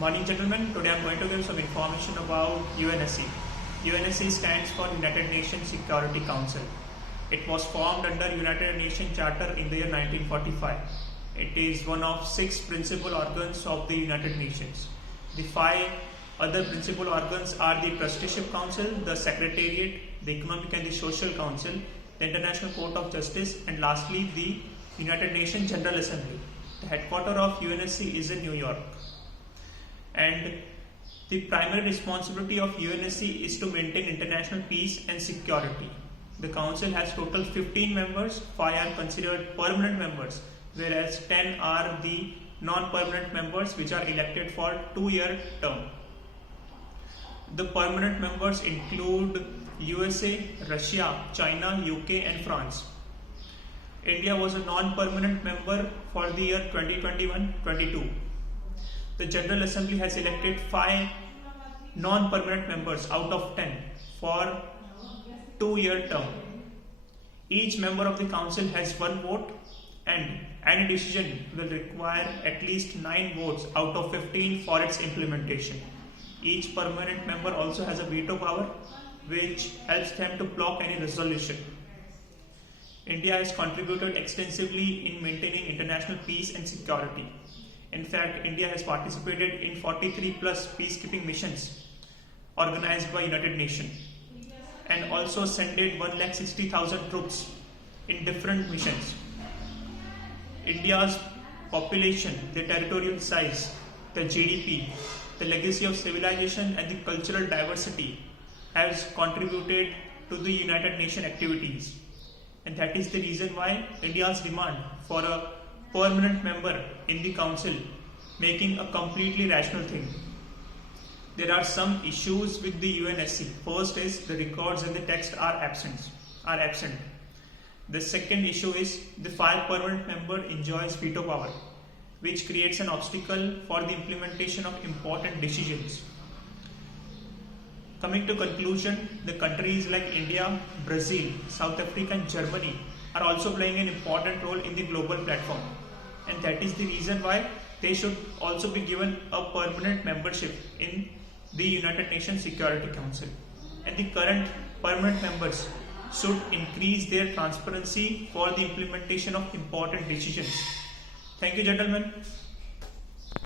Morning gentlemen, today I am going to give some information about UNSC. UNSC stands for United Nations Security Council. It was formed under United Nations Charter in the year 1945. It is one of 6 principal organs of the United Nations. The 5 other principal organs are the Trusteeship Council, the Secretariat, the Economic and the Social Council, the International Court of Justice, and lastly the United Nations General Assembly. The headquarters of UNSC is in New York. And the primary responsibility of UNSC is to maintain international peace and security. The council has total 15 members, 5 are considered permanent members, whereas 10 are the non-permanent members which are elected for 2-year term. The permanent members include USA, Russia, China, UK and France. India was a non-permanent member for the year 2021-22. The General Assembly has elected 5 non-permanent members out of 10 for 2-year term. Each member of the council has 1 vote and any decision will require at least 9 votes out of 15 for its implementation. Each permanent member also has a veto power which helps them to block any resolution. India has contributed extensively in maintaining international peace and security. In fact, India has participated in 43 plus peacekeeping missions organized by United Nations and also sent 160,000 troops in different missions. India's population, the territorial size, the GDP, the legacy of civilization and the cultural diversity has contributed to the United Nations activities. And that is the reason why India's demand for a permanent member in the council making a completely rational thing. There are some issues with the UNSC. First is the records and the text are absent. The second issue is the 5 permanent member enjoys veto power, which creates an obstacle for the implementation of important decisions. Coming to conclusion, the countries like India, Brazil, South Africa and Germany are also playing an important role in the global platform, and that is the reason why they should also be given a permanent membership in the United Nations Security Council. And the current permanent members should increase their transparency for the implementation of important decisions. Thank you, gentlemen.